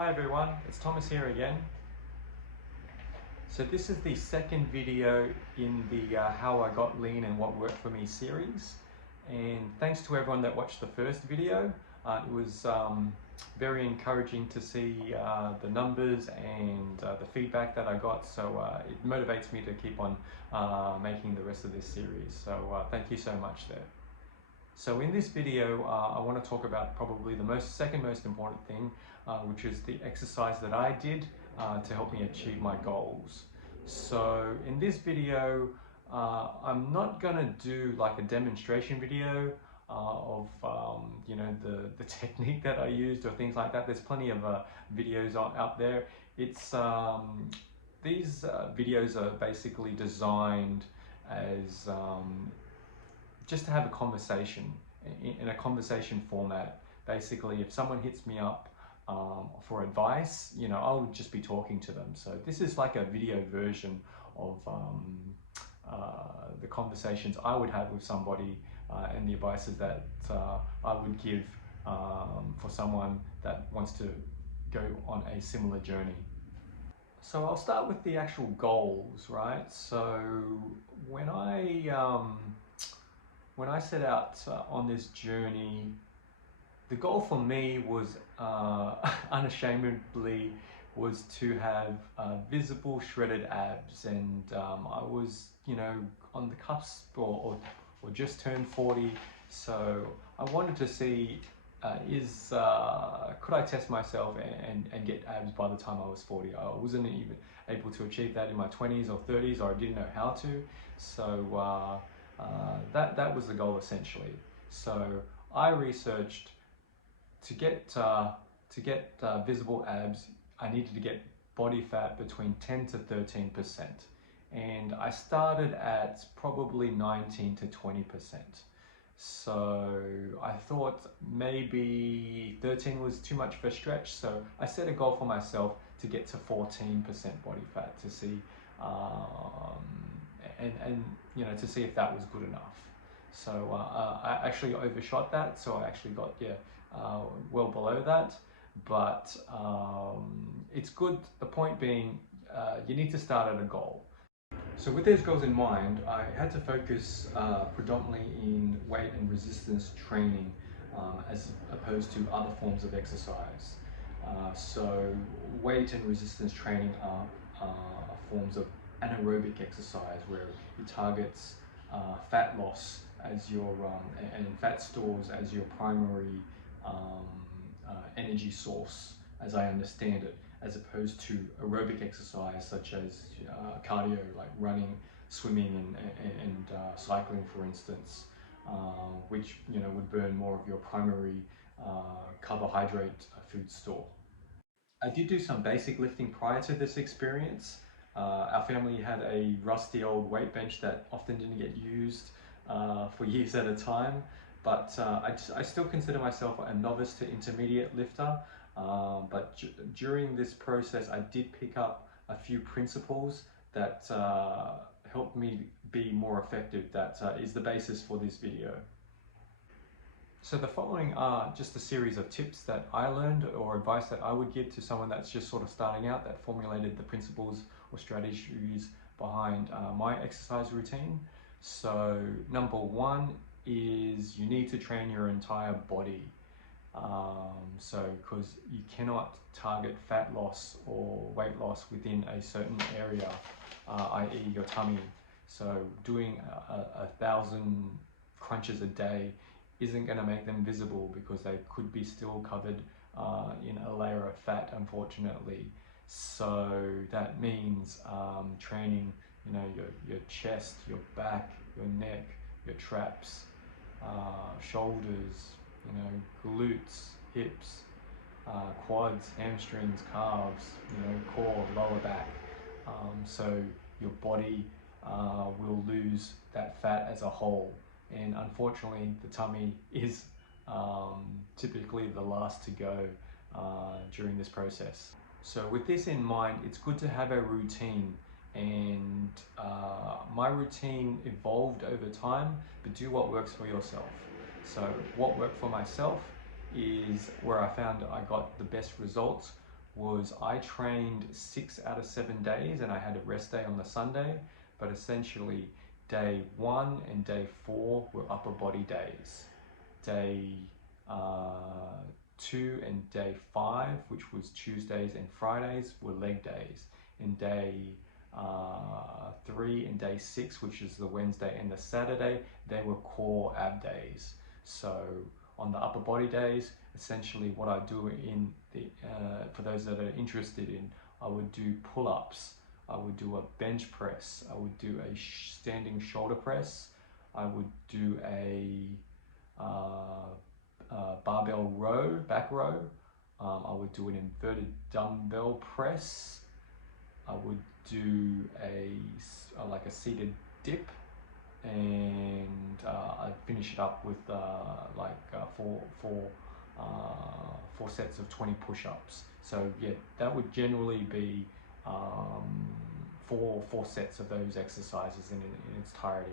Hi everyone, it's Thomas here again. So this is the second video in the How I Got Lean and What Worked For Me series. And thanks to everyone that watched the first video. It was very encouraging to see the numbers and the feedback that I got. So it motivates me to keep on making the rest of this series. So thank you so much there. So in this video, I want to talk about probably the second most important thing, which is the exercise that I did to help me achieve my goals. So in this video, I'm not going to do like a demonstration video of the technique that I used or things like that. There's plenty of videos out there. It's these videos are basically designed as just to have a conversation in a conversation format. Basically, if someone hits me up for advice, I'll just be talking to them. So this is like a video version of the conversations I would have with somebody and the advices that I would give for someone that wants to go on a similar journey. So I'll start with the actual goals, right? So when I set out on this journey, the goal for me was unashamedly was to have visible shredded abs, and I was on the cusp or just turned 40, so I wanted to see could I test myself and get abs by the time I was 40. I wasn't even able to achieve that in my 20s or 30s, or I didn't know how to. So that was the goal essentially. So I researched to get visible abs. I needed to get body fat between 10 to 13%, and I started at probably 19 to 20%. So I thought maybe 13 was too much of a stretch, so I set a goal for myself to get to 14% body fat to see to see if that was good enough. So I actually overshot that, so I actually got well below that, but it's good. The point being, you need to start at a goal. So with those goals in mind, I had to focus predominantly in weight and resistance training as opposed to other forms of exercise. So weight and resistance training are forms of anaerobic exercise where it targets fat loss as your and fat stores as your primary energy source, as I understand it, as opposed to aerobic exercise such as cardio, like running, swimming, and cycling, for instance, which would burn more of your primary carbohydrate food store. I did do some basic lifting prior to this experience. Our family had a rusty old weight bench that often didn't get used for years at a time, but I still consider myself a novice to intermediate lifter. But during this process, I did pick up a few principles that helped me be more effective. That is the basis for this video. So the following are just a series of tips that I learned or advice that I would give to someone that's just sort of starting out, that formulated the principles or strategies behind my exercise routine. So number one is you need to train your entire body. Because you cannot target fat loss or weight loss within a certain area, i.e. your tummy. So doing 1,000 crunches a day isn't going to make them visible because they could be still covered in a layer of fat, unfortunately. So that means training your chest, your back, your neck, your traps, shoulders, glutes, hips, quads, hamstrings, calves, core, lower back. So your body will lose that fat as a whole, and unfortunately the tummy is typically the last to go during this process. So with this in mind, it's good to have a routine, and my routine evolved over time, but do what works for yourself. So what worked for myself is where I found I got the best results was I trained 6 out of 7 days and I had a rest day on the Sunday, but essentially day 1 and day 4 were upper body days. Day 2 and day 5, which was Tuesdays and Fridays, were leg days. And day 3 and day 6, which is the Wednesday and the Saturday, they were core ab days. So on the upper body days, essentially what I do in the, for those that are interested in, I would do pull-ups, I would do a bench press, I would do a standing shoulder press, I would do a barbell row, back row, I would do an inverted dumbbell press, I would do like a seated dip, and I'd finish it up with four sets of 20 push-ups. So yeah, that would generally be four sets of those exercises in its entirety.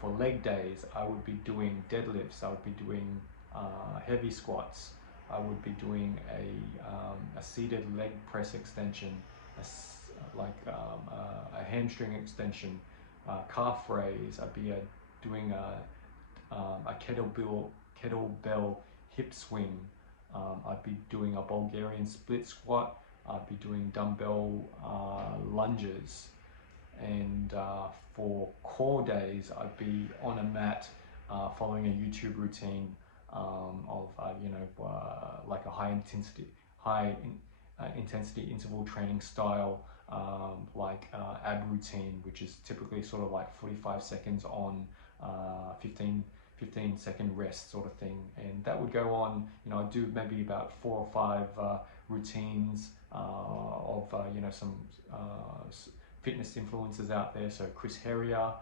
For leg days, I would be doing deadlifts, I would be doing heavy squats, I would be doing a seated leg press extension, a hamstring extension, calf raise. I'd be doing a kettlebell hip swing. I'd be doing a Bulgarian split squat. I'd be doing dumbbell lunges. And for core days, I'd be on a mat following a YouTube routine of like a high intensity interval training style, like ab routine, which is typically sort of like 45 seconds on 15-second rest sort of thing. And that would go on, I'd do maybe about 4 or 5 routines of some fitness influencers out there. So Chris Herrier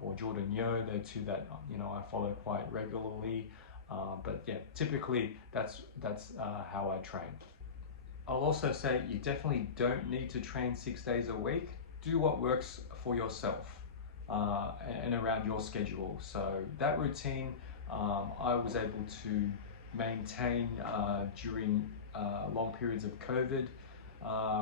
or Jordan Yo, they're two that I follow quite regularly. But yeah, typically that's how I train. I'll also say you definitely don't need to train 6 days a week. Do what works for yourself and around your schedule. So that routine I was able to maintain during long periods of COVID,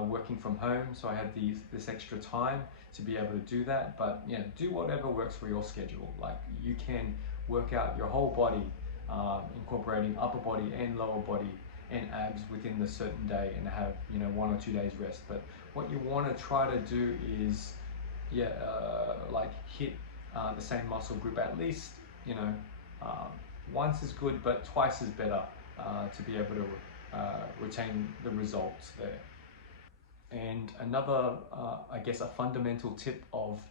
working from home. So I had this extra time to be able to do that. But yeah, do whatever works for your schedule. Like, you can work out your whole body, incorporating upper body and lower body and abs within the certain day, and have 1 or 2 days rest. But what you want to try to do is like hit the same muscle group at least once is good, but twice is better, to be able to retain the results there. And another I guess a fundamental tip of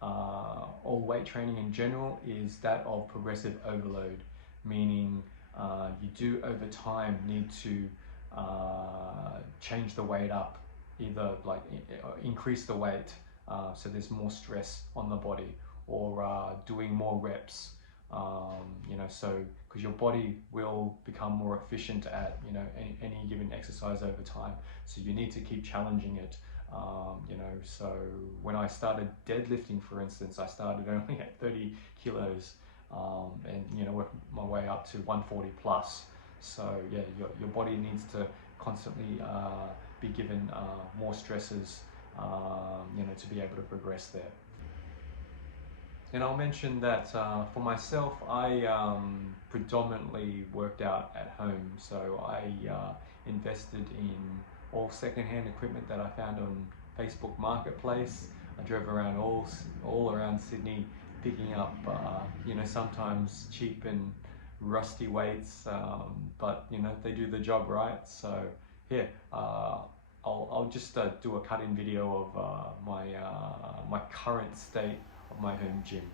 all weight training in general is that of progressive overload, meaning you do over time need to change the weight up, either like increase the weight so there's more stress on the body, or doing more reps, so because your body will become more efficient at any given exercise over time, so you need to keep challenging it. So when I started deadlifting, for instance, I started only at 30 kilos and worked my way up to 140 plus. So yeah, your body needs to constantly be given more stresses to be able to progress there. And I'll mention that for myself, I predominantly worked out at home. So I invested in all secondhand equipment that I found on Facebook Marketplace. I drove around all around Sydney, picking up sometimes cheap and rusty weights, but they do the job right. So here, I'll just do a cut-in video of my current state of my home gym.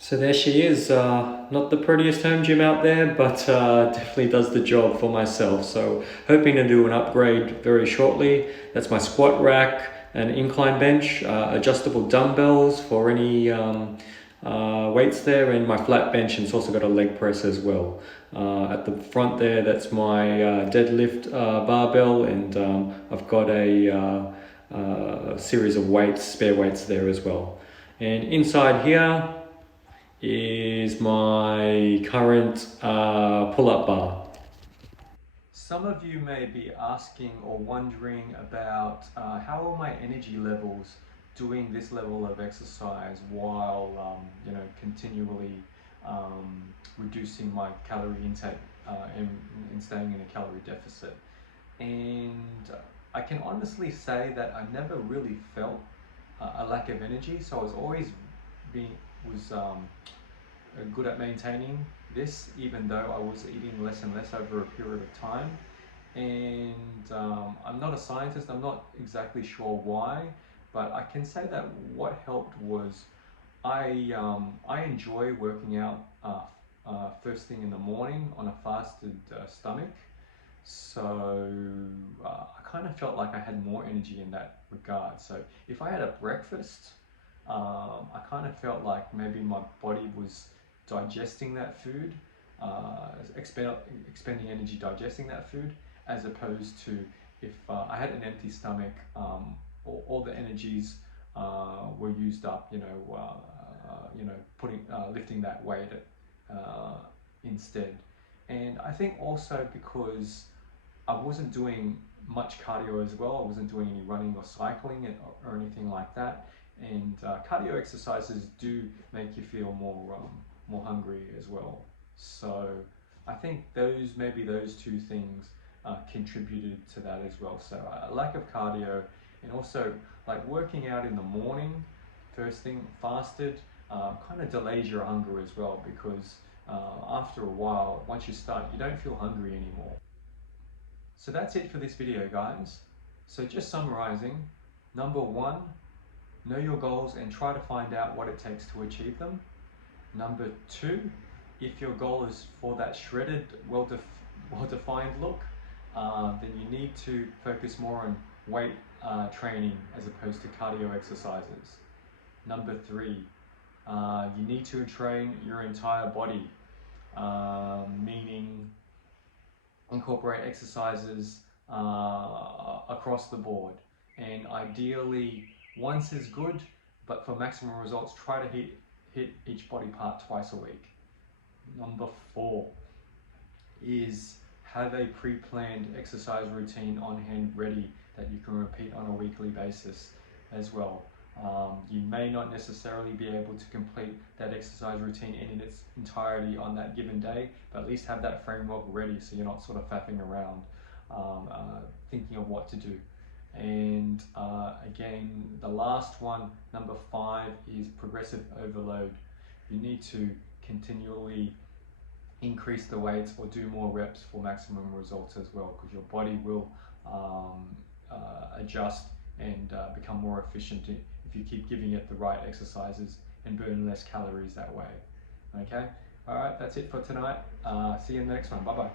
So there she is, not the prettiest home gym out there, but definitely does the job for myself. So hoping to do an upgrade very shortly. That's my squat rack, an incline bench, adjustable dumbbells for any weights there, and my flat bench, and it's also got a leg press as well. At the front there, that's my deadlift barbell, and I've got a series of weights, spare weights there as well. And inside here is my current pull-up bar. Some of you may be asking or wondering about how are my energy levels doing this level of exercise while continually reducing my calorie intake and staying in a calorie deficit. And I can honestly say that I never really felt a lack of energy, so I was always good at maintaining this, even though I was eating less and less over a period of time. And I'm not a scientist, I'm not exactly sure why, but I can say that what helped was I enjoy working out first thing in the morning on a fasted stomach. So I kind of felt like I had more energy in that regard. So if I had a breakfast, I kind of felt like maybe my body was digesting that food, expending energy digesting that food, as opposed to if I had an empty stomach, all the energies were used up, lifting that weight instead. And I think also because I wasn't doing much cardio as well. I wasn't doing any running or cycling or anything like that. And cardio exercises do make you feel more hungry as well. So I think maybe those two things contributed to that as well. So a lack of cardio, and also like working out in the morning, first thing fasted, kind of delays your hunger as well, because after a while, once you start, you don't feel hungry anymore. So that's it for this video, guys. So just summarizing, number 1, know your goals and try to find out what it takes to achieve them. Number 2, if your goal is for that shredded, well-defined look, then you need to focus more on weight training as opposed to cardio exercises. Number 3, you need to train your entire body, meaning incorporate exercises across the board, and ideally once is good, but for maximum results try to hit each body part twice a week. Number 4 is have a pre-planned exercise routine on hand ready that you can repeat on a weekly basis as well. You may not necessarily be able to complete that exercise routine in its entirety on that given day, but at least have that framework ready so you're not sort of faffing around thinking of what to do. And again, the last one, number 5, is progressive overload. You need to continually increase the weights or do more reps for maximum results as well, because your body will adjust and become more efficient if you keep giving it the right exercises and burn less calories that way. Okay, all right, that's it for tonight. See you in the next one. Bye bye.